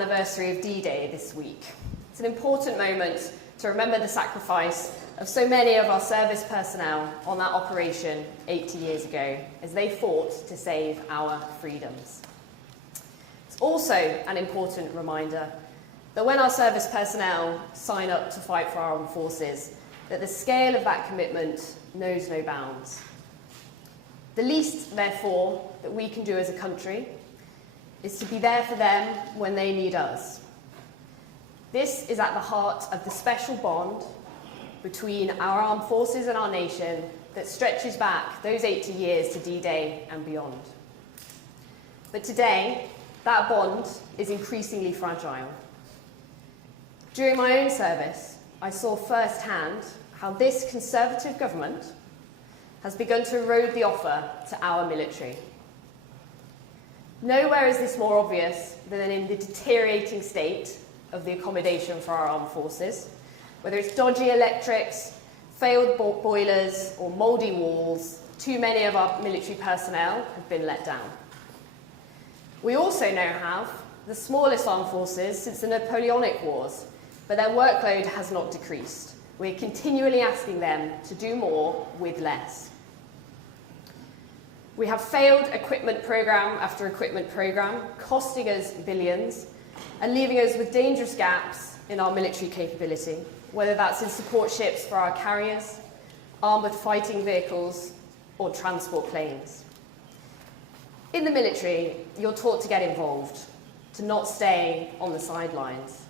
anniversary of D-Day this week. It's an important moment to remember the sacrifice of so many of our service personnel on that operation 80 years ago as they fought to save our freedoms. It's also an important reminder that when our service personnel sign up to fight for our armed forces, that the scale of that commitment knows no bounds. The least, therefore, that we can do as a country is to be there for them when they need us. This is at the heart of the special bond between our armed forces and our nation that stretches back those 80 years to D-Day and beyond. But today, that bond is increasingly fragile. During my own service, I saw firsthand how this Conservative government has begun to erode the offer to our military. Nowhere is this more obvious than in the deteriorating state of the accommodation for our armed forces, whether it's dodgy electrics, failed boilers, or mouldy walls. Too many of our military personnel have been let down. We also now have the smallest armed forces since the Napoleonic Wars, but their workload has not decreased. We're continually asking them to do more with less. We have failed equipment programme after equipment programme, costing us billions and leaving us with dangerous gaps in our military capability, whether that's in support ships for our carriers, armoured fighting vehicles, or transport planes. In the military, you're taught to get involved, to not stay on the sidelines.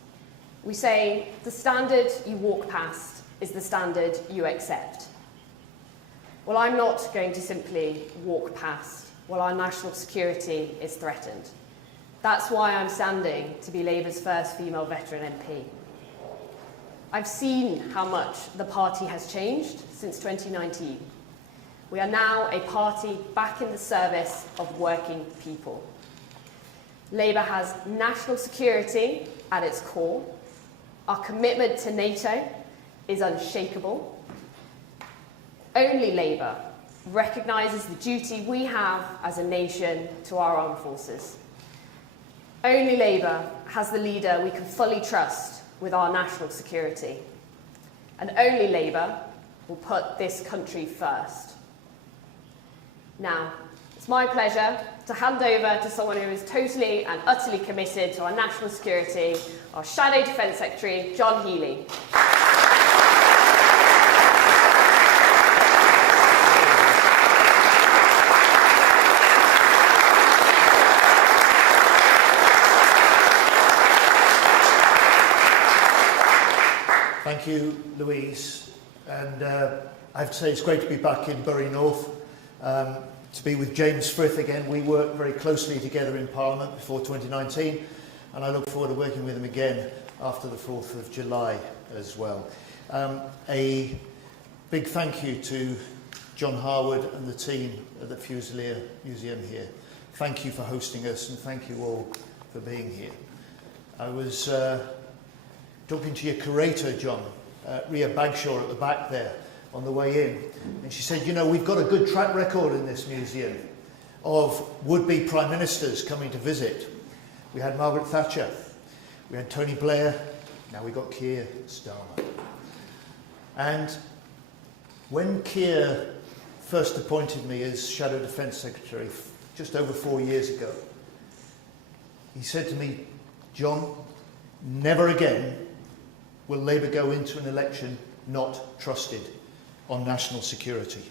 We say the standard you walk past is the standard you accept. Well, I'm not going to simply walk past while our national security is threatened. That's why I'm standing to be Labour's first female veteran MP. I've seen how much the party has changed since 2019. We are now a party back in the service of working people. Labour has national security at its core. Our commitment to NATO is unshakable. Only Labour recognises the duty we have as a nation to our armed forces. Only Labour has the leader we can fully trust with our national security. And only Labour will put this country first. Now, it's my pleasure to hand over to someone who is totally and utterly committed to our national security, our Shadow Defence Secretary, John Healey. Thank you, Louise. And I have to say it's great to be back in Bury North, to be with James Frith again. We worked very closely together in Parliament before 2019, and I look forward to working with him again after the 4th of July as well. A big thank you to John Harwood and the team at the Fusilier Museum here. Thank you for hosting us, and thank you all for being here. I was talking to your curator, John, Ria Bagshaw at the back there, on the way in, and she said, you know, we've got a good track record in this museum of would-be prime ministers coming to visit. We had Margaret Thatcher, we had Tony Blair, now we've got Keir Starmer. And when Keir first appointed me as Shadow Defence Secretary just over 4 years ago, he said to me, John, never again will Labour go into an election not trusted on national security.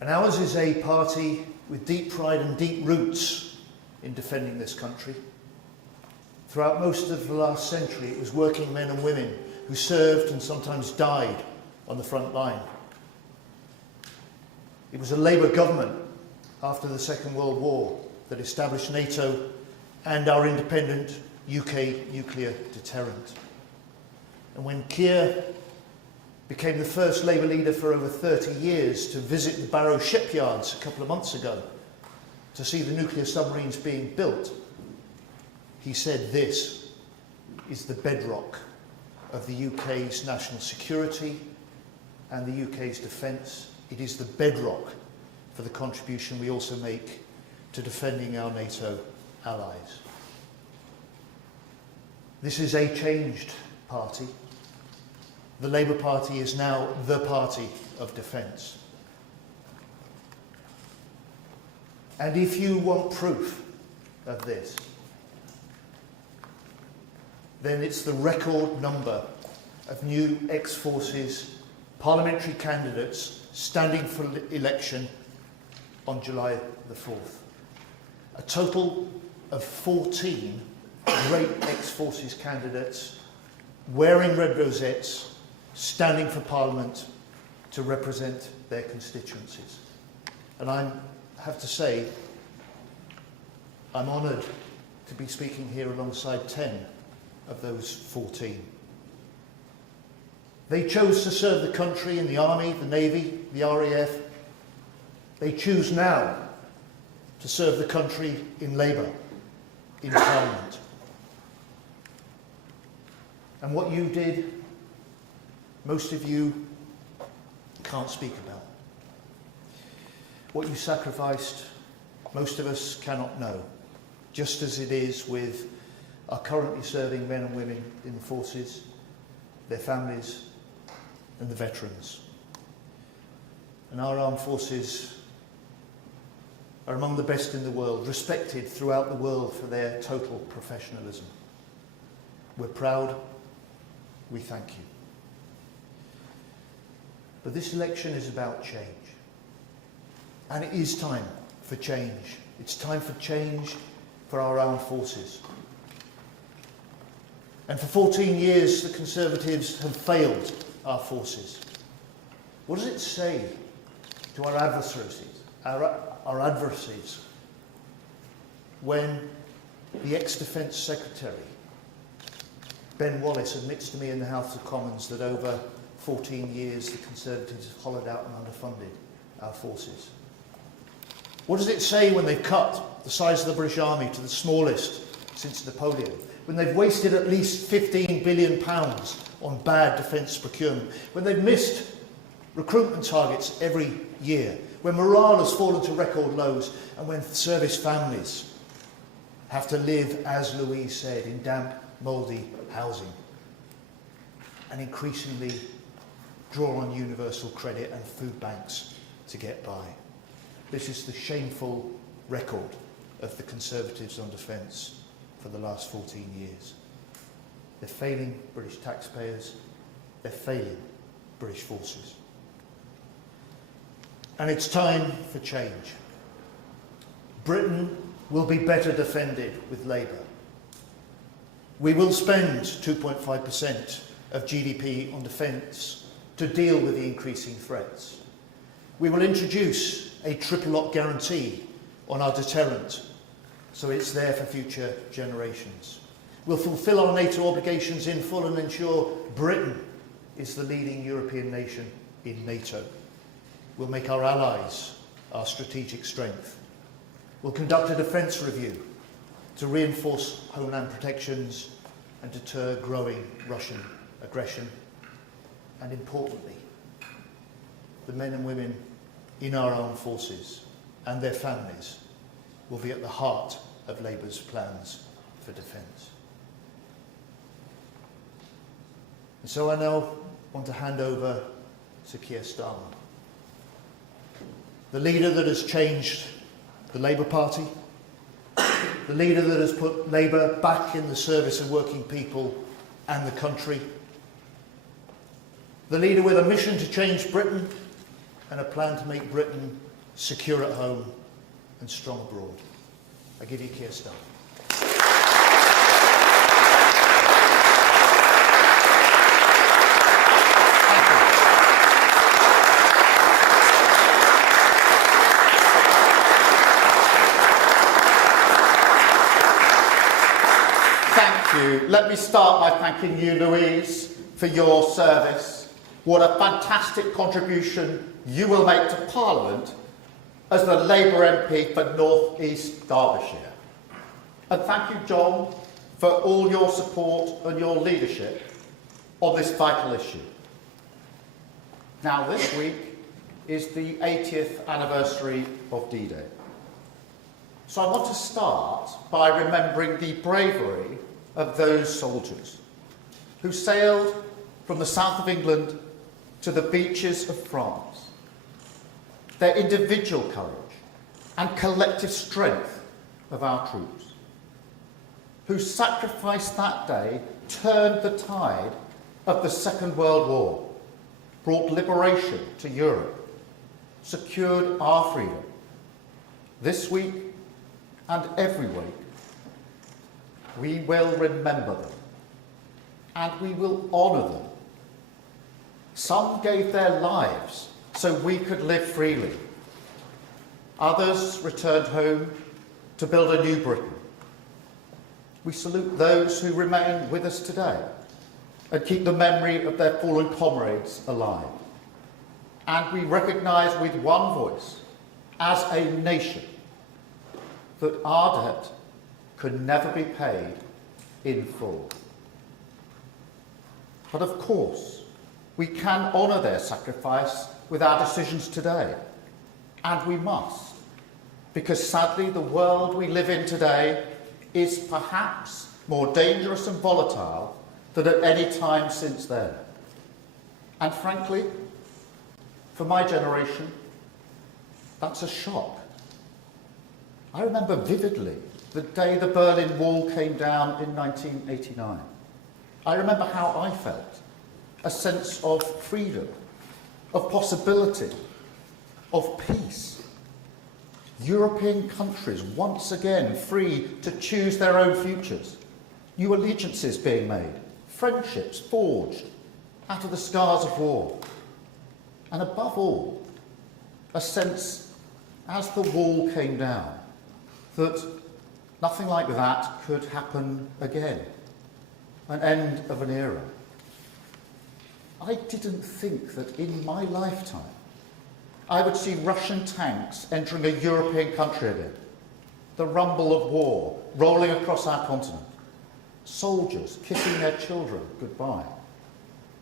And ours is a party with deep pride and deep roots in defending this country. Throughout most of the last century, it was working men and women who served and sometimes died on the front line. It was a Labour government after the Second World War that established NATO and our independent UK nuclear deterrent. And when Keir became the first Labour leader for over 30 years to visit the Barrow shipyards a couple of months ago to see the nuclear submarines being built, he said this is the bedrock of the UK's national security and the UK's defence. It is the bedrock for the contribution we also make to defending our NATO allies. This is a changed party. The Labour Party is now the party of defence. And if you want proof of this, then it's the record number of new ex-forces parliamentary candidates standing for election on July the 4th. A total of 14 great ex-forces candidates wearing red rosettes, standing for Parliament to represent their constituencies. And I have to say, I'm honoured to be speaking here alongside 10 of those 14. They chose to serve the country in the Army, the Navy, the RAF. They choose now to serve the country in Labour, in Parliament. And what you did, most of you can't speak about. What you sacrificed, most of us cannot know, just as it is with our currently serving men and women in the forces, their families, and the veterans. And our armed forces are among the best in the world, respected throughout the world for their total professionalism. We're proud. We thank you. But this election is about change. And it is time for change. It's time for change for our armed forces. And for 14 years, the Conservatives have failed our forces. What does it say to our adversaries, when the ex-Defence Secretary, Ben Wallace, admits to me in the House of Commons that over 14 years the Conservatives have hollowed out and underfunded our forces? What does it say when they've cut the size of the British Army to the smallest since Napoleon? When they've wasted at least £15 billion on bad defence procurement? When they've missed recruitment targets every year? When morale has fallen to record lows? And when service families have to live, as Louise said, in damp, mouldy housing, and increasingly draw on universal credit and food banks to get by? This is the shameful record of the Conservatives on defence for the last 14 years. They're failing British taxpayers. They're failing British forces. And it's time for change. Britain will be better defended with Labour. We will spend 2.5% of GDP on defence to deal with the increasing threats. We will introduce a triple lock guarantee on our deterrent, so it's there for future generations. We'll fulfil our NATO obligations in full and ensure Britain is the leading European nation in NATO. We'll make our allies our strategic strength. We'll conduct a defence review to reinforce homeland protections and deter growing Russian aggression. And importantly, the men and women in our armed forces and their families will be at the heart of Labour's plans for defence. And so I now want to hand over to Keir Starmer, the leader that has changed the Labour Party, the leader that has put Labour back in the service of working people and the country, the leader with a mission to change Britain and a plan to make Britain secure at home and strong abroad. I give you Keir Starmer. Thank you. Let me start by thanking you, Louise, for your service. What a fantastic contribution you will make to Parliament as the Labour MP for North East Derbyshire. And thank you, John, for all your support and your leadership on this vital issue. Now, this week is the 80th anniversary of D-Day. So I want to start by remembering the bravery of those soldiers who sailed from the south of England to the beaches of France. Their individual courage and collective strength of our troops, whose sacrifice that day turned the tide of the Second World War, brought liberation to Europe, secured our freedom. This week and every week, we will remember them and we will honour them. Some gave their lives so we could live freely. Others returned home to build a new Britain. We salute those who remain with us today and keep the memory of their fallen comrades alive. And we recognise with one voice, as a nation, that our debt could never be paid in full. But of course, we can honour their sacrifice with our decisions today. And we must, because sadly the world we live in today is perhaps more dangerous and volatile than at any time since then. And frankly, for my generation, that's a shock. I remember vividly the day the Berlin Wall came down in 1989. I remember how I felt, a sense of freedom, of possibility, of peace. European countries once again free to choose their own futures, new allegiances being made, friendships forged out of the scars of war. And above all, a sense, as the wall came down, that nothing like that could happen again. An end of an era. I didn't think that in my lifetime I would see Russian tanks entering a European country again. The rumble of war rolling across our continent. Soldiers kissing their children goodbye.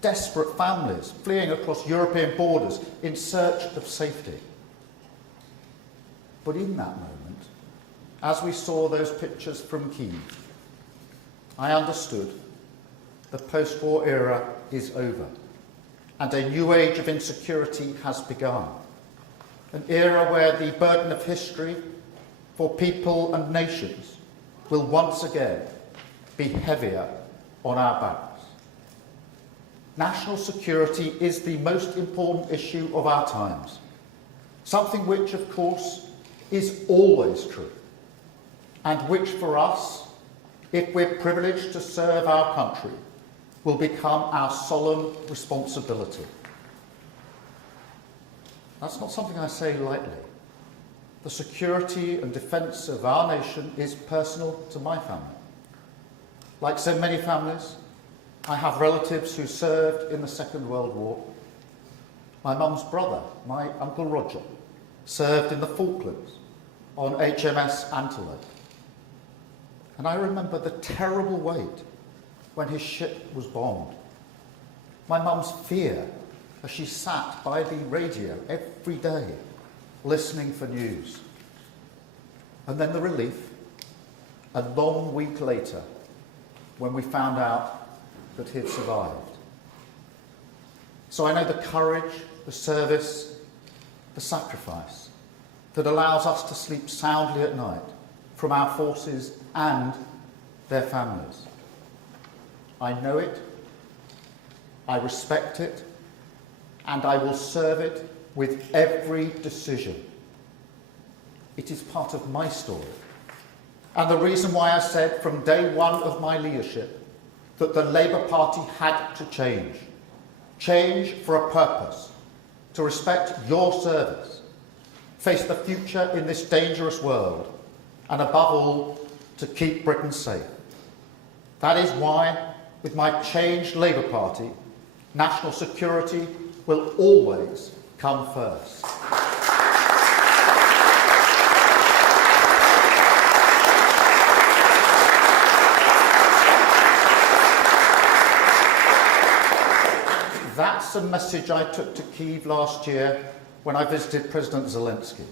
Desperate families fleeing across European borders in search of safety. But in that moment, as we saw those pictures from Kyiv, I understood the post-war era is over and a new age of insecurity has begun. An era where the burden of history for people and nations will once again be heavier on our backs. National security is the most important issue of our times, something which, of course, is always true, and which for us, if we're privileged to serve our country, will become our solemn responsibility. That's not something I say lightly. The security and defence of our nation is personal to my family. Like so many families, I have relatives who served in the Second World War. My mum's brother, my Uncle Roger, served in the Falklands on HMS Antelope. And I remember the terrible wait when his ship was bombed. My mum's fear as she sat by the radio every day, listening for news. And then the relief, a long week later, when we found out that he'd survived. So I know the courage, the service, the sacrifice that allows us to sleep soundly at night from our forces and their families. I know it, I respect it, and I will serve it with every decision. It is part of my story. And the reason why I said from day one of my leadership that the Labour Party had to change. Change for a purpose, to respect your service, face the future in this dangerous world, and above all, to keep Britain safe. That is why, with my changed Labour Party, national security will always come first. That's a message I took to Kyiv last year when I visited President Zelensky.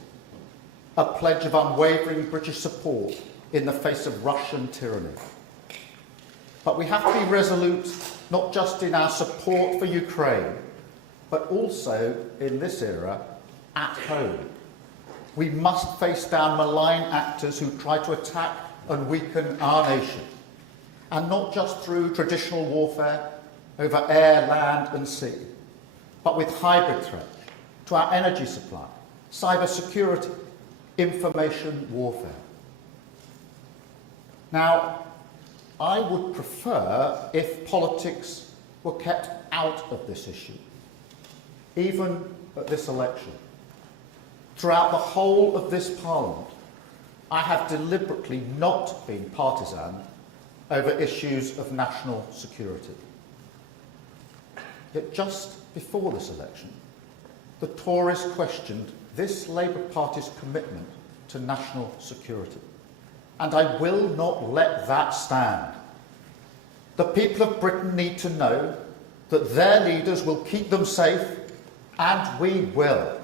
a pledge of unwavering British support in the face of Russian tyranny. But we have to be resolute not just in our support for Ukraine, but also in this era at home. We must face down malign actors who try to attack and weaken our nation, and not just through traditional warfare over air, land and sea, but with hybrid threat to our energy supply, cyber security, information warfare. Now, I would prefer if politics were kept out of this issue, even at this election. Throughout the whole of this Parliament, I have deliberately not been partisan over issues of national security. Yet just before this election, the Tories questioned this Labour Party's commitment to national security. And I will not let that stand. The people of Britain need to know that their leaders will keep them safe, and we will.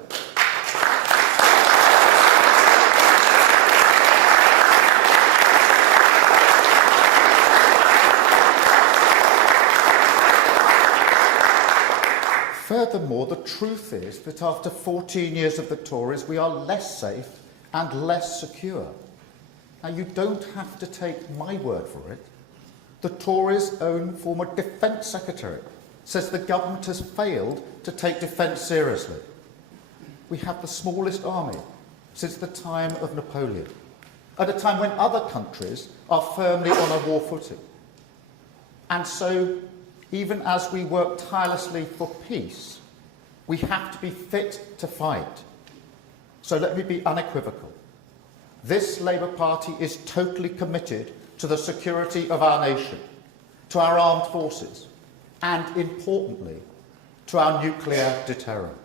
Furthermore, the truth is that after 14 years of the Tories, we are less safe and less secure. Now, you don't have to take my word for it. The Tories' own former Defence Secretary says the government has failed to take defence seriously. We have the smallest army since the time of Napoleon, at a time when other countries are firmly on a war footing. And so, even as we work tirelessly for peace, we have to be fit to fight. So let me be unequivocal. This Labour Party is totally committed to the security of our nation, to our armed forces, and, importantly, to our nuclear deterrent.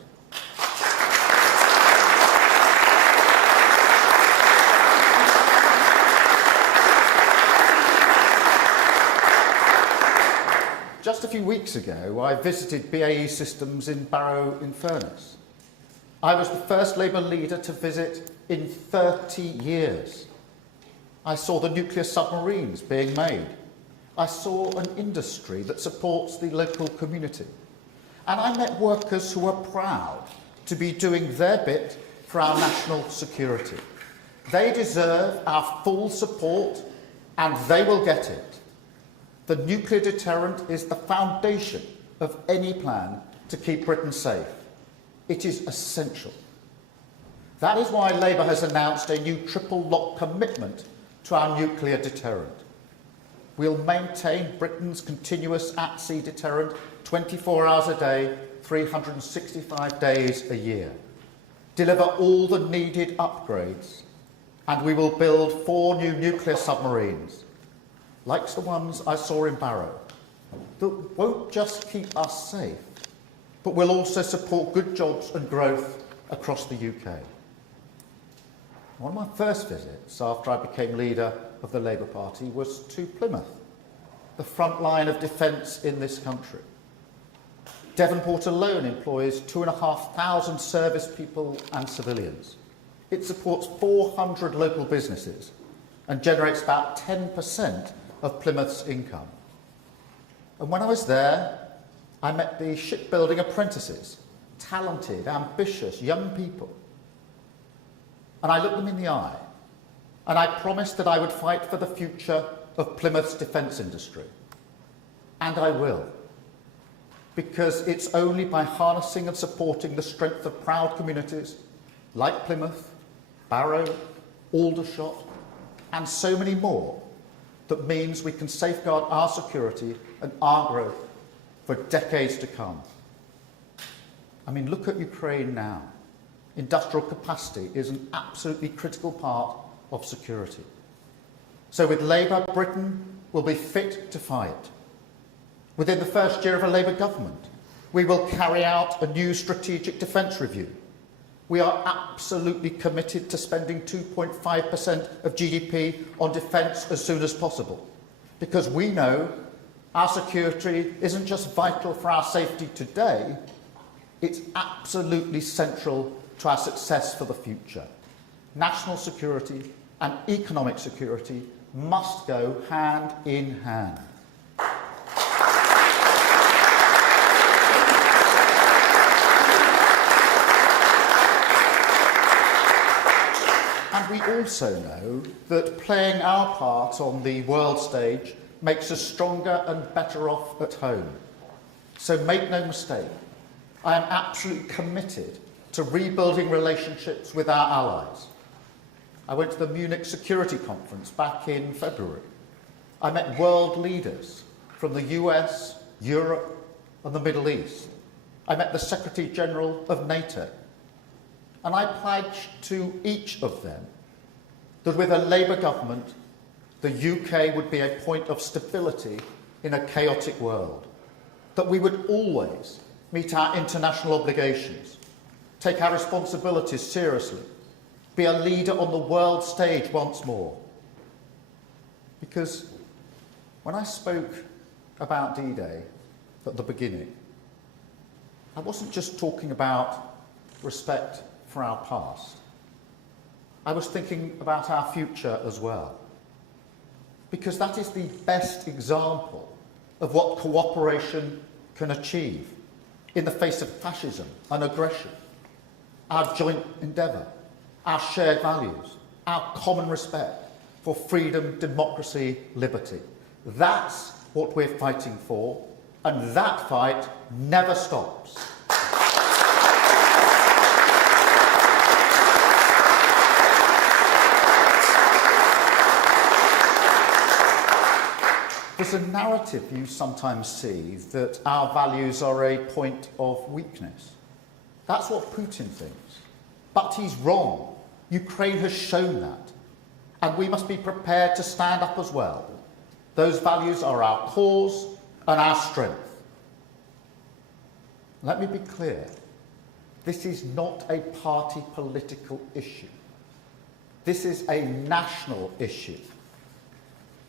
Just a few weeks ago, I visited BAE Systems in Barrow-in-Furness. I was the first Labour leader to visit in 30 years. I saw the nuclear submarines being made. I saw an industry that supports the local community. And I met workers who are proud to be doing their bit for our national security. They deserve our full support, and they will get it. The nuclear deterrent is the foundation of any plan to keep Britain safe. It is essential. That is why Labour has announced a new triple lock commitment to our nuclear deterrent. We'll maintain Britain's continuous at-sea deterrent 24 hours a day, 365 days a year, deliver all the needed upgrades, and we will build 4 new nuclear submarines, like the ones I saw in Barrow, that won't just keep us safe, but will also support good jobs and growth across the UK. One of my first visits after I became leader of the Labour Party was to Plymouth, the front line of defence in this country. Devonport alone employs 2,500 service people and civilians. It supports 400 local businesses and generates about 10% of Plymouth's income. And when I was there, I met the shipbuilding apprentices, talented, ambitious young people. And I looked them in the eye, and I promised that I would fight for the future of Plymouth's defence industry. And I will. Because it's only by harnessing and supporting the strength of proud communities like Plymouth, Barrow, Aldershot, and so many more that means we can safeguard our security and our growth for decades to come. I mean, look at Ukraine now. Industrial capacity is an absolutely critical part of security. So with Labour, Britain will be fit to fight. Within the first year of a Labour government, we will carry out a new strategic defence review. We are absolutely committed to spending 2.5% of GDP on defence as soon as possible, because we know our security isn't just vital for our safety today, it's absolutely central to our success for the future. national security and economic security must go hand in hand. And we also know that playing our part on the world stage makes us stronger and better off at home. So make no mistake, I am absolutely committed to rebuilding relationships with our allies. I went to the Munich Security Conference back in February. I met world leaders from the US, Europe and the Middle East. I met the Secretary General of NATO. And I pledged to each of them that with a Labour government, the UK would be a point of stability in a chaotic world, that we would always meet our international obligations, take our responsibilities seriously, be a leader on the world stage once more. Because when I spoke about D-Day at the beginning, I wasn't just talking about respect for our past. I was thinking about our future as well. Because that is the best example of what cooperation can achieve in the face of fascism and aggression. Our joint endeavour, our shared values, our common respect for freedom, democracy, liberty. That's what we're fighting for, and that fight never stops. There's a narrative you sometimes see that our values are a point of weakness. That's what Putin thinks. But he's wrong. Ukraine has shown that. And we must be prepared to stand up as well. Those values are our cause and our strength. Let me be clear. This is not a party political issue. This is a national issue.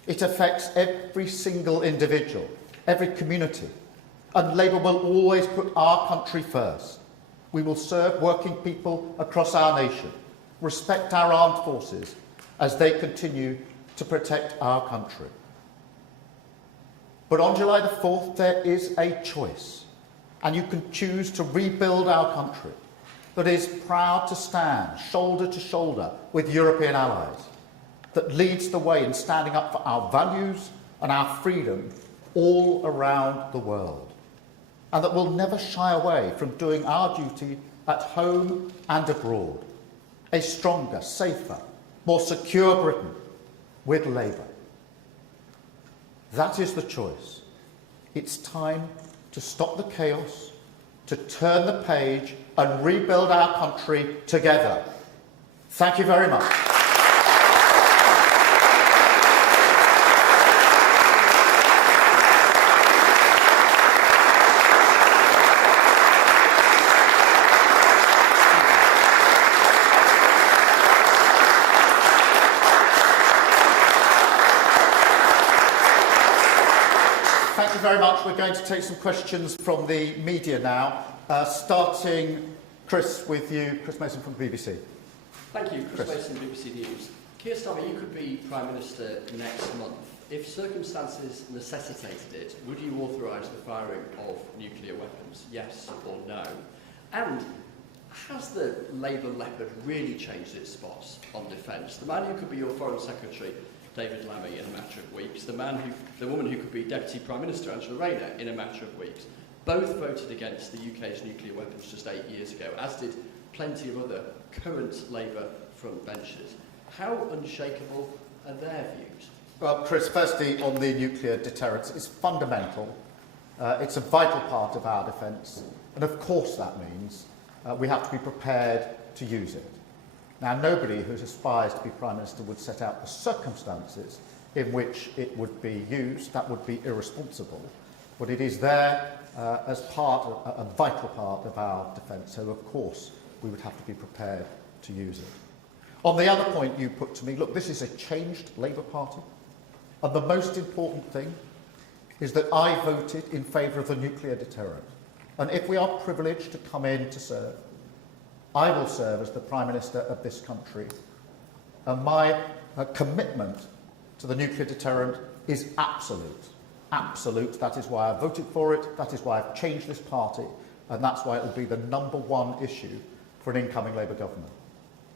It affects every single individual, every community. And Labour will always put our country first. We will serve working people across our nation, respect our armed forces as they continue to protect our country. But on July the 4th, there is a choice, and you can choose to rebuild our country that is proud to stand shoulder to shoulder with European allies, that leads the way in standing up for our values and our freedom all around the world, and that will never shy away from doing our duty at home and abroad. A stronger, safer, more secure Britain with Labour. That is the choice. It's time to stop the chaos, to turn the page and rebuild our country together. Thank you very much. Thank you very much. We're going to take some questions from the media now, starting, Chris, with you. Chris Mason from the BBC. Thank you, Chris Mason, BBC News. Keir Starmer, you could be Prime Minister next month. If circumstances necessitated it, would you authorise the firing of nuclear weapons, yes or no? And has the Labour leopard really changed its spots on defence? The man who could be your Foreign Secretary, David Lammy, in a matter of weeks, the woman who could be Deputy Prime Minister, Angela Rayner, in a matter of weeks, both voted against the UK's nuclear weapons just 8 years ago, as did plenty of other current Labour front benches. How unshakable are their views? Well, Chris, firstly, on the nuclear deterrence, it's fundamental. It's a vital part of our defence. And of course that means we have to be prepared to use it. Now, nobody who aspires to be Prime Minister would set out the circumstances in which it would be used. That would be irresponsible. But it is there as a vital part of our defence. So, of course, we would have to be prepared to use it. On the other point you put to me, look, this is a changed Labour Party. And the most important thing is that I voted in favour of the nuclear deterrent. And if we are privileged to come in to serve, I will serve as the Prime Minister of this country And my commitment to the nuclear deterrent is absolute. Absolute. That is why I voted for it. That is why I've changed this party. And that's why it will be the #1 issue for an incoming Labour government.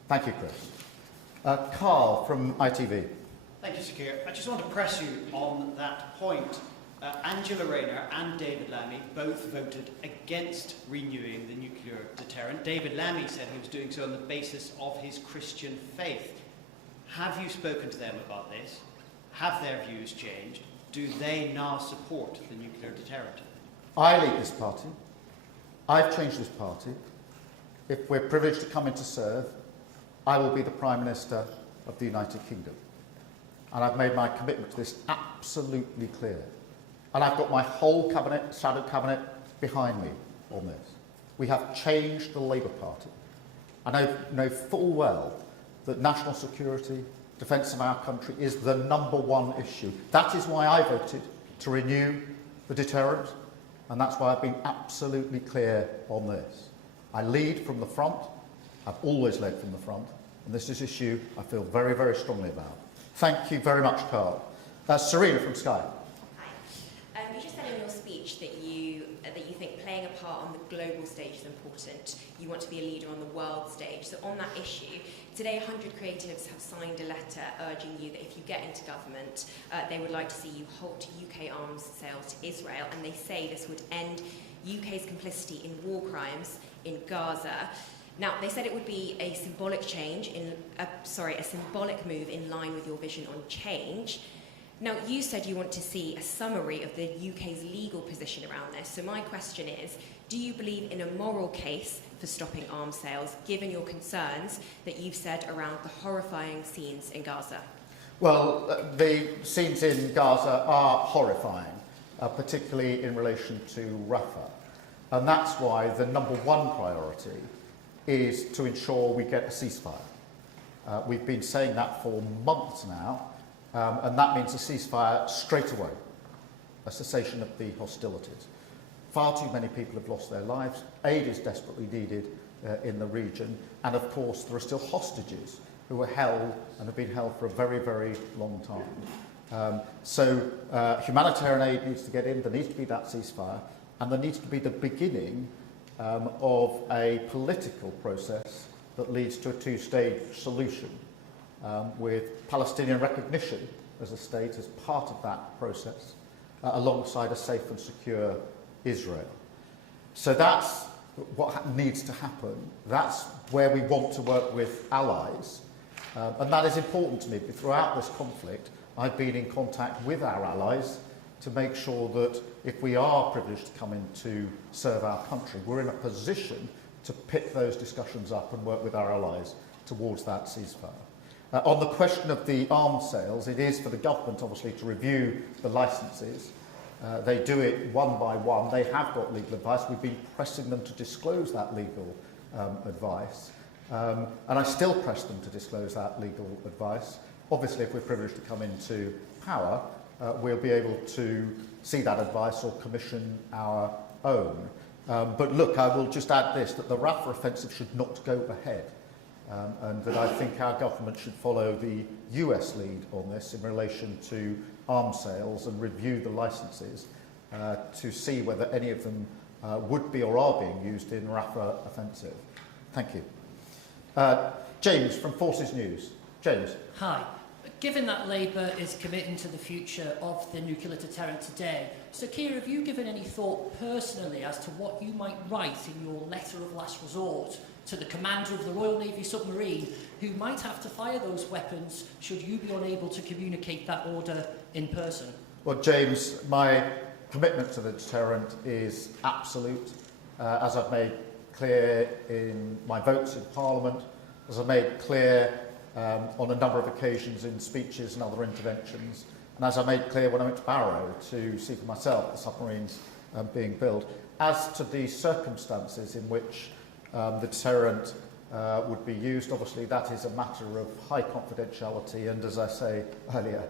Thank you, Chris. Carl from ITV. Thank you, Sir Keir. I just want to press you on that point. Angela Rayner and David Lammy both voted against renewing the nuclear deterrent. David Lammy said he was doing so on the basis of his Christian faith. Have you spoken to them about this? Have their views changed? Do they now support the nuclear deterrent? I lead this party. I've changed this party. If we're privileged to come in to serve, I will be the Prime Minister of the United Kingdom. And I've made my commitment to this absolutely clear. And I've got my whole cabinet, shadow cabinet, behind me on this. We have changed the Labour Party. And I know full well that national security, defence of our country is the #1 issue. That is why I voted to renew the deterrent, and that's why I've been absolutely clear on this. I lead from the front. I've always led from the front, and this is an issue I feel very, very strongly about. Thank you very much, Carl. Serena from Sky. Hi. You just said in your speech that you think playing a part on the global stage is important. You want to be a leader on the world stage. So on that issue, today 100 creatives have signed a letter urging you that if you get into government, they would like to see you halt UK arms sales to Israel, and they say this would end UK's complicity in war crimes in Gaza. Now, they said it would be a symbolic a symbolic move in line with your vision on change. Now, you said you want to see a summary of the UK's legal position around this. So my question is, do you believe in a moral case for stopping arms sales, given your concerns that you've said around the horrifying scenes in Gaza? Well, the scenes in Gaza are horrifying, particularly in relation to Rafah. And that's why the #1 priority is to ensure we get a ceasefire. We've been saying that for months now, and that means a ceasefire straight away, a cessation of the hostilities. Far too many people have lost their lives. Aid is desperately needed in the region. And of course, there are still hostages who are held and have been held for a very, very long time. So humanitarian aid needs to get in. There needs to be that ceasefire. And there needs to be the beginning of a political process that leads to a two-stage solution with Palestinian recognition as a state as part of that process, alongside a safe and secure Israel. So that's what needs to happen. That's where we want to work with allies. And that is important to me. Throughout this conflict, I've been in contact with our allies to make sure that if we are privileged to come in to serve our country, we're in a position to pick those discussions up and work with our allies towards that ceasefire. On the question of the arms sales, it is for the government, obviously, to review the licences. They do it one by one. They have got legal advice. We've been pressing them to disclose that legal advice. And I still press them to disclose that legal advice. Obviously, if we're privileged to come into power, we'll be able to see that advice or commission our own. But look, I will just add this, that the Rafah offensive should not go ahead. And that I think our government should follow the US lead on this in relation to arms sales and review the licences to see whether any of them would be or are being used in Rafah offensive. Thank you. James from Forces News. James. Hi. Given that Labour is committing to the future of the nuclear deterrent today, Sir Keir, have you given any thought personally as to what you might write in your letter of last resort to the commander of the Royal Navy submarine who might have to fire those weapons should you be unable to communicate that order in person? Well, James, my commitment to the deterrent is absolute. As I've made clear in my votes in Parliament, as I've made clear on a number of occasions in speeches and other interventions, and as I made clear when I went to Barrow to see for myself the submarines being built. As to the circumstances in which the deterrent would be used, obviously that is a matter of high confidentiality, and as I say earlier,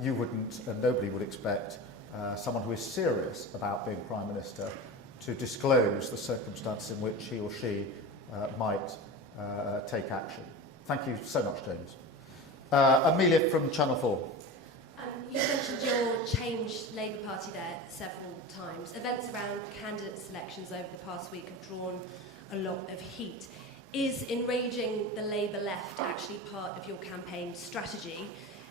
you wouldn't and nobody would expect someone who is serious about being Prime Minister to disclose the circumstances in which he or she might take action. Thank you so much, James. Amelia from Channel 4. You mentioned your changed Labour Party there several times. Events around candidate selections over the past week have drawn a lot of heat. Is enraging the Labour left actually part of your campaign strategy?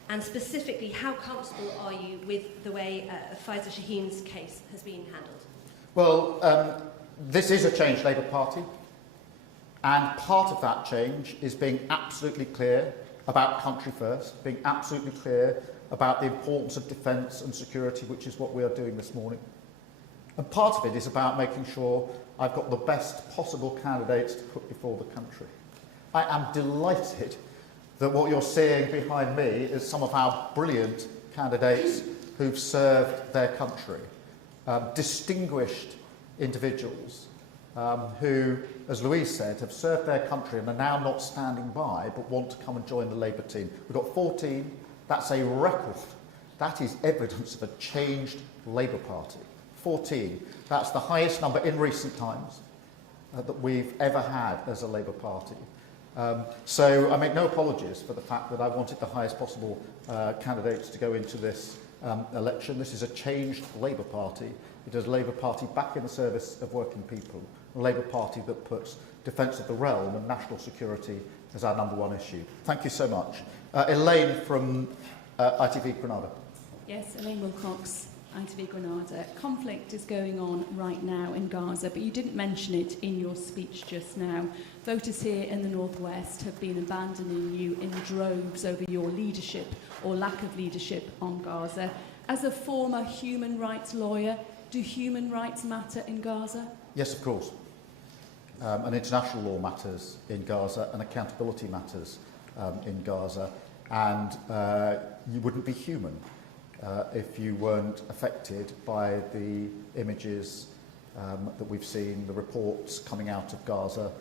And specifically, how comfortable are you with the way Faisal Shaheen's case has been handled? Well, this is a changed Labour Party, and part of that change is being absolutely clear about country first, being absolutely clear about the importance of defence and security, which is what we are doing this morning. And part of it is about making sure I've got the best possible candidates to put before the country. I am delighted that what you're seeing behind me is some of our brilliant candidates who've served their country, distinguished individuals who, as Louise said, have served their country and are now not standing by but want to come and join the Labour team. We've got 14. That's a record. That is evidence of a changed Labour Party. 14. That's the highest number in recent times that we've ever had as a Labour Party. So I make no apologies for the fact that I wanted the highest possible candidates to go into this election. This is a changed Labour Party. It is a Labour Party back in the service of working people, a Labour Party that puts defence of the realm and national security as our number one issue. Thank you so much. Elaine from ITV Granada. Yes, Elaine Wilcox, ITV Granada. Conflict is going on right now in Gaza, but you didn't mention it in your speech just now. Voters here in the northwest have been abandoning you in droves over your leadership or lack of leadership on Gaza. As a former human rights lawyer, do human rights matter in Gaza? Yes, of course. And international law matters in Gaza, and accountability matters in Gaza. And you wouldn't be human if you weren't affected by the images that we've seen, the reports coming out of Gaza,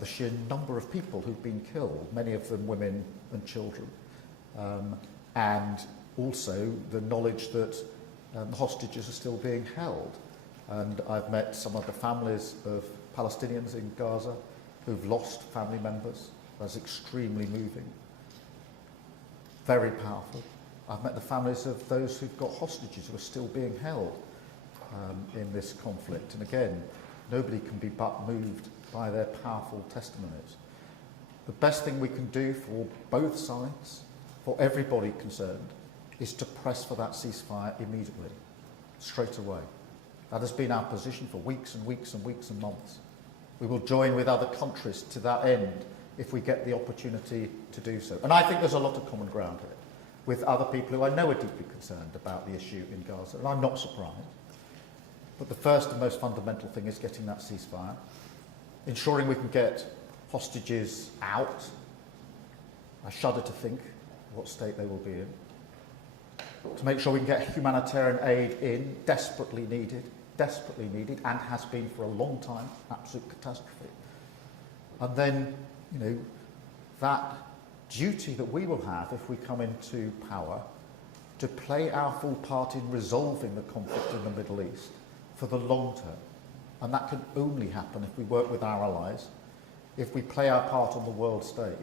the sheer number of people who've been killed, many of them women and children, and also the knowledge that the hostages are still being held. And I've met some of the families of Palestinians in Gaza who've lost family members. That's extremely moving. Very powerful. I've met the families of those who've got hostages who are still being held in this conflict. And again, nobody can be but moved by their powerful testimonies. The best thing we can do for both sides, for everybody concerned, is to press for that ceasefire immediately, straight away. That has been our position for weeks and weeks and weeks and months. We will join with other countries to that end if we get the opportunity to do so. And I think there's a lot of common ground here with other people who I know are deeply concerned about the issue in Gaza, and I'm not surprised. But the first and most fundamental thing is getting that ceasefire, ensuring we can get hostages out. I shudder to think what state they will be in. To make sure we can get humanitarian aid in, desperately needed, and has been for a long time, absolute catastrophe. And then, that duty that we will have if we come into power to play our full part in resolving the conflict in the Middle East for the long term. And that can only happen if we work with our allies, if we play our part on the world stage,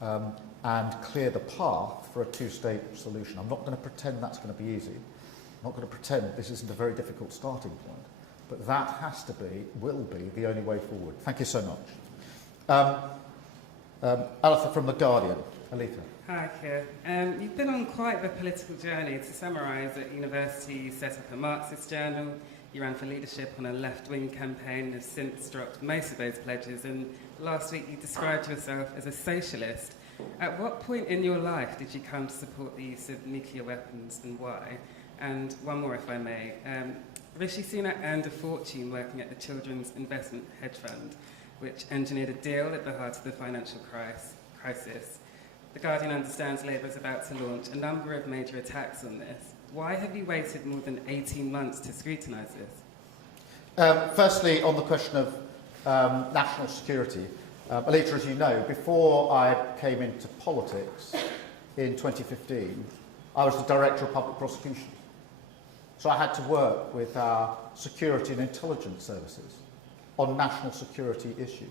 and clear the path for a two-state solution. I'm not going to pretend that's going to be easy. I'm not going to pretend this isn't a very difficult starting point. But that has to be, will be, the only way forward. Thank you so much. Aletha from The Guardian. Aletha. Hi, Keir. You've been on quite the political journey. To summarise, at university you set up a Marxist journal, you ran for leadership on a left-wing campaign and have since dropped most of those pledges, and last week you described yourself as a socialist. At what point in your life did you come to support the use of nuclear weapons, and why? And one more, if I may. Rishi Sunak earned a fortune working at the Children's Investment Hedge Fund, which engineered a deal at the heart of the financial crisis. The Guardian understands Labour is about to launch a number of major attacks on this. Why have you waited more than 18 months to scrutinise this? Firstly, on the question of national security, Aletha, as you know, before I came into politics in 2015, I was the Director of Public Prosecutions. So I had to work with our security and intelligence services on national security issues.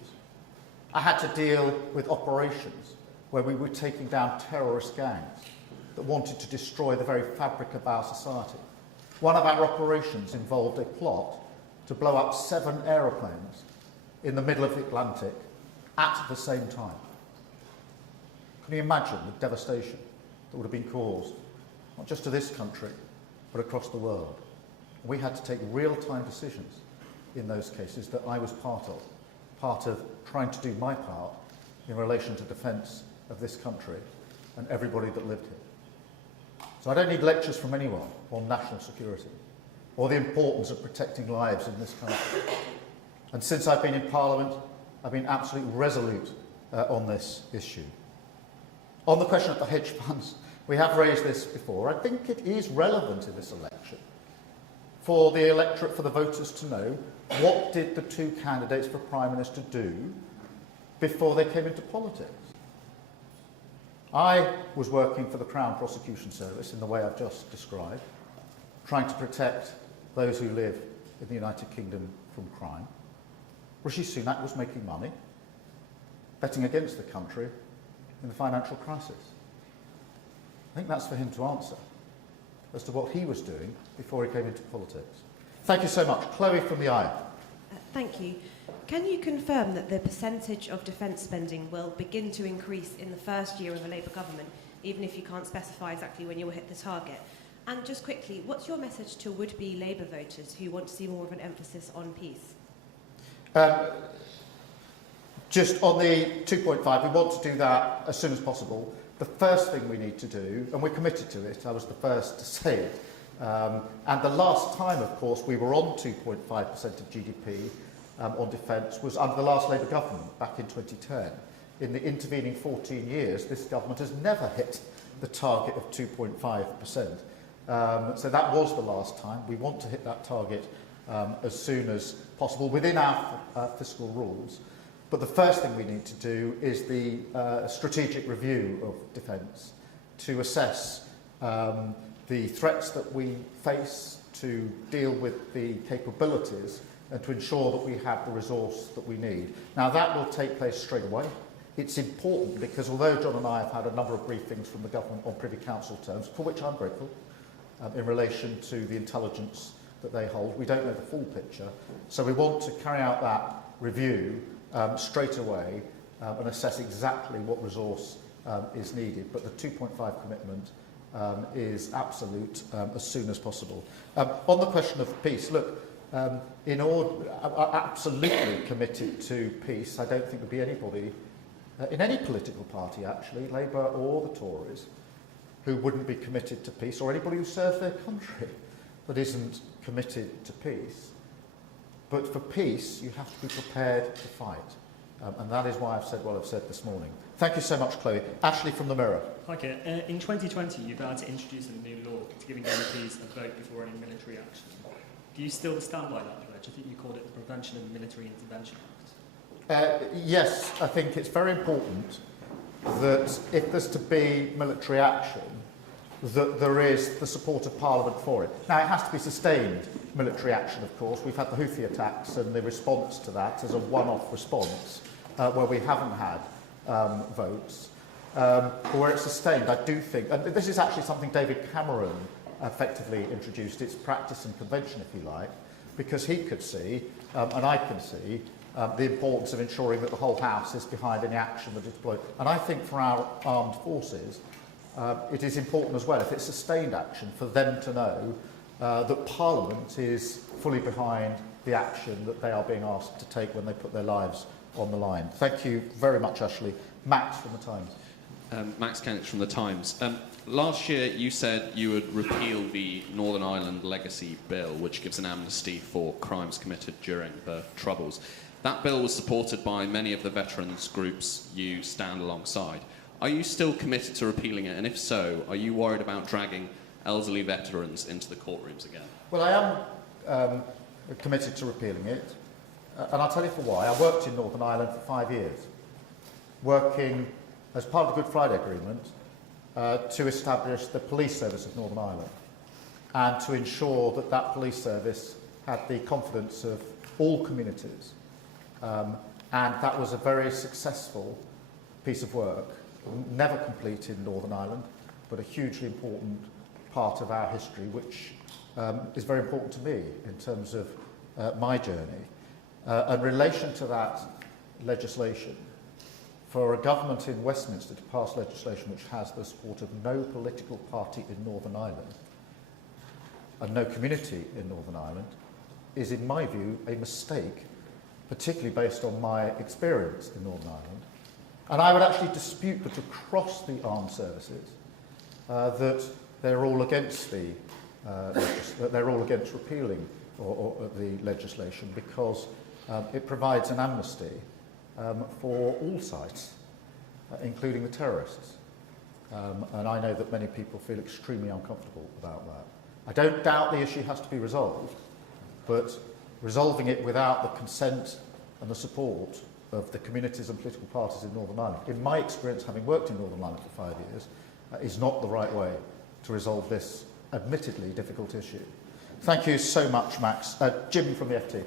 I had to deal with operations where we were taking down terrorist gangs that wanted to destroy the very fabric of our society. One of our operations involved a plot to blow up 7 aeroplanes in the middle of the Atlantic at the same time. Can you imagine the devastation that would have been caused, not just to this country, but across the world? We had to take real-time decisions in those cases that I was part of trying to do my part in relation to defence of this country and everybody that lived here. So I don't need lectures from anyone on national security or the importance of protecting lives in this country. And since I've been in Parliament, I've been absolutely resolute on this issue. On the question of the hedge funds, we have raised this before. I think it is relevant in this election for the electorate, for the voters to know, what did the 2 candidates for Prime Minister do before they came into politics? I was working for the Crown Prosecution Service in the way I've just described, trying to protect those who live in the United Kingdom from crime. Rishi Sunak was making money, betting against the country in the financial crisis. I think that's for him to answer as to what he was doing before he came into politics. Thank you so much. Chloe from the aisle. Thank you. Can you confirm that the percentage of defence spending will begin to increase in the first year of a Labour government, even if you can't specify exactly when you will hit the target? And just quickly, what's your message to would-be Labour voters who want to see more of an emphasis on peace? Just on the 2.5, we want to do that as soon as possible. The first thing we need to do, and we're committed to it, I was the first to say it, and the last time, of course, we were on 2.5% of GDP on defence was under the last Labour government back in 2010. In the intervening 14 years, this government has never hit the target of 2.5%. So that was the last time. We want to hit that target as soon as possible within our fiscal rules. But the first thing we need to do is the strategic review of defence to assess the threats that we face, to deal with the capabilities and to ensure that we have the resource that we need. Now that will take place straight away. It's important because although John and I have had a number of briefings from the government on Privy Council terms, for which I'm grateful, in relation to the intelligence that they hold, we don't know the full picture. So we want to carry out that review straight away and assess exactly what resource is needed. But the 2.5 commitment is absolute as soon as possible. On the question of peace, look, I'm absolutely committed to peace. I don't think there'll be anybody in any political party, actually, Labour or the Tories, who wouldn't be committed to peace, or anybody who serves their country that isn't committed to peace. But for peace, you have to be prepared to fight. And that is why I've said what I've said this morning. Thank you so much, Chloe. Ashley from the Mirror. Okay. In 2020, you vowed to introduce a new law to giving MPs a vote before any military action. Do you still stand by that pledge? I think you called it the Prevention of Military Intervention Act. Yes, I think it's very important that if there's to be military action, that there is the support of Parliament for it. Now, it has to be sustained military action, of course. We've had the Houthi attacks and the response to that as a one-off response where we haven't had votes. Where it's sustained, I do think, and this is actually something David Cameron effectively introduced, its practice and convention, if you like, because he could see, and I can see, the importance of ensuring that the whole House is behind any action that is deployed. And I think for our armed forces, it is important as well, if it's sustained action, for them to know that Parliament is fully behind the action that they are being asked to take when they put their lives on the line. Thank you very much, Ashley. Max from the Times. Max Kennett from the Times. Last year you said you would repeal the Northern Ireland Legacy Bill, which gives an amnesty for crimes committed during the Troubles. That bill was supported by many of the veterans groups you stand alongside. Are you still committed to repealing it? And if so, are you worried about dragging elderly veterans into the courtrooms again? Well, I am committed to repealing it. And I'll tell you for why. I worked in Northern Ireland for 5 years, working as part of the Good Friday Agreement to establish the police service of Northern Ireland and to ensure that that police service had the confidence of all communities. And that was a very successful piece of work never complete in Northern Ireland, but a hugely important part of our history, which is very important to me in terms of my journey. In relation to that legislation, for a government in Westminster to pass legislation which has the support of no political party in Northern Ireland and no community in Northern Ireland is, in my view, a mistake, particularly based on my experience in Northern Ireland. And I would actually dispute that across the armed services that they're all against the that they're all against repealing or the legislation, because it provides an amnesty for all sides, including the terrorists. And I know that many people feel extremely uncomfortable about that. I don't doubt the issue has to be resolved, but resolving it without the consent and the support of the communities and political parties in Northern Ireland, in my experience, having worked in Northern Ireland for 5 years, is not the right way to resolve this admittedly difficult issue. Thank you so much, Max. Jim from the FT.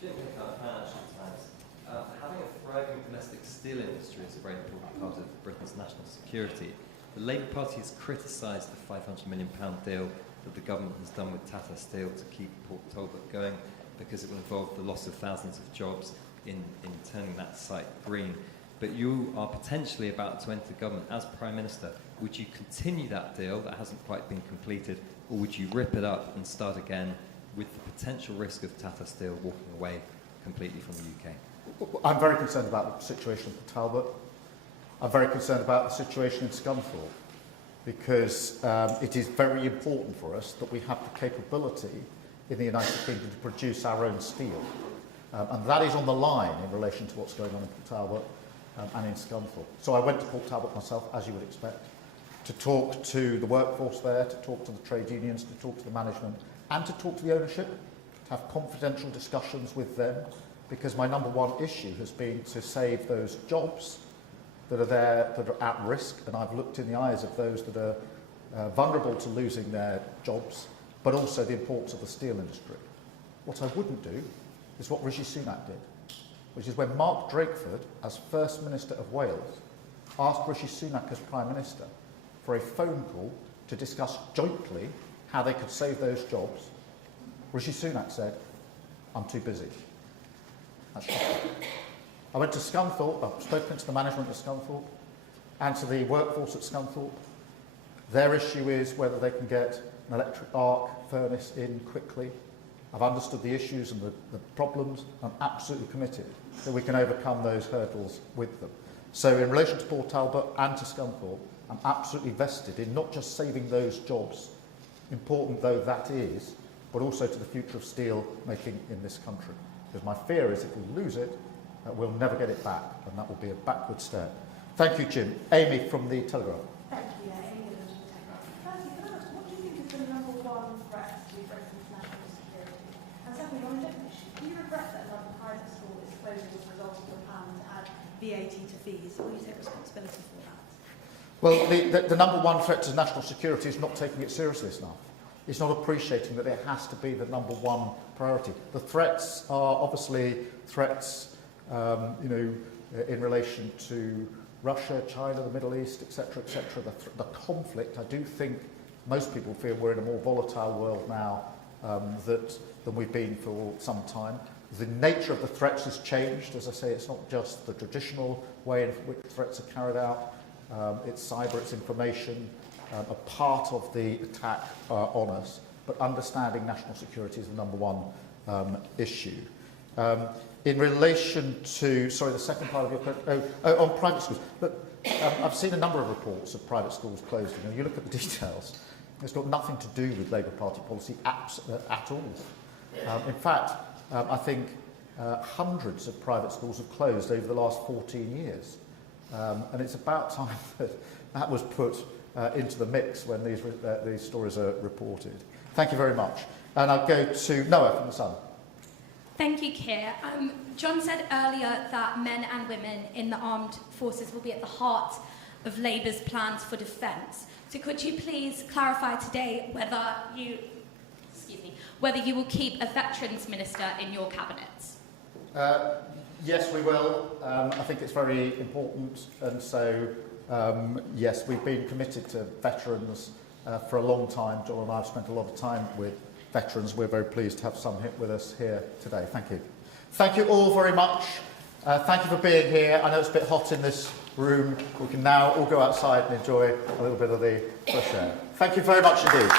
Jim Financial Times. Having a thriving domestic steel industry is a very important part of Britain's national security. The Labour Party has criticised the £500 million deal that the government has done with Tata Steel to keep Port Talbot going, because it will involve the loss of thousands of jobs in turning that site green. But you are potentially about to enter government as Prime Minister. Would you continue that deal that hasn't quite been completed, or would you rip it up and start again with the potential risk of Tata Steel walking away completely from the UK? I'm very concerned about the situation for Talbot. I'm very concerned about the situation in Scunthorpe, because it is very important for us that we have the capability in the United Kingdom to produce our own steel. And that is on the line in relation to what's going on in Port Talbot and in Scunthorpe. So I went to Port Talbot myself, as you would expect, to talk to the workforce there, to talk to the trade unions, to talk to the management, and to talk to the ownership, to have confidential discussions with them, because my number one issue has been to save those jobs that are there, that are at risk, and I've looked in the eyes of those that are vulnerable to losing their jobs, but also the importance of the steel industry. What I wouldn't do is what Rishi Sunak did, which is when Mark Drakeford, as First Minister of Wales, asked Rishi Sunak as Prime Minister for a phone call to discuss jointly how they could save those jobs. Rishi Sunak said, "I'm too busy." That's shocking. I went to Scunthorpe, I've spoken to the management of Scunthorpe and to the workforce at Scunthorpe. Their issue is whether they can get an electric arc furnace in quickly. I've understood the issues and the problems. I'm absolutely committed that we can overcome those hurdles with them. So in relation to Port Talbot and to Scunthorpe, I'm absolutely vested in not just saving those jobs, important though that is, but also to the future of steel making in this country. Because my fear is if we lose it, we'll never get it back, and that will be a backward step. Thank you, Jim. Amy from the Telegraph. Thank you, Amy. Firstly, can I ask, what do you think is the number one threat to Britain's national security? And secondly, on a different issue, do you regret that another private school is closing as a result of your plan to add VAT to fees? Will you take responsibility for that? Well, the number one threat to national security is not taking it seriously enough. It's not appreciating that it has to be the number one priority. The threats are obviously threats in relation to Russia, China, the Middle East, etc., etc. The conflict, I do think most people feel we're in a more volatile world now than we've been for some time. The nature of the threats has changed. As I say, it's not just the traditional way in which threats are carried out. It's cyber, it's information, a part of the attack on us, but understanding national security is the number one issue. In relation to, sorry, the second part of your question, on private schools. Look, I've seen a number of reports of private schools closing. You look at the details, it's got nothing to do with Labour Party policy at all. In fact, I think hundreds of private schools have closed over the last 14 years. And it's about time that that was put into the mix when these stories are reported. Thank you very much. And I'll go to Noah from The Sun. Thank you, Keir. John said earlier that men and women in the armed forces will be at the heart of Labour's plans for defence. So could you please clarify today whether you will keep a veterans minister in your cabinet? Yes, we will. I think it's very important, and so Yes, we've been committed to veterans for a long time. John and I have spent a lot of time with veterans. We're very pleased to have some with us here today. Thank you. Thank you all very much. Thank you for being here. I know it's a bit hot in this room. We can now all go outside and enjoy a little bit of the fresh air. Thank you very much indeed.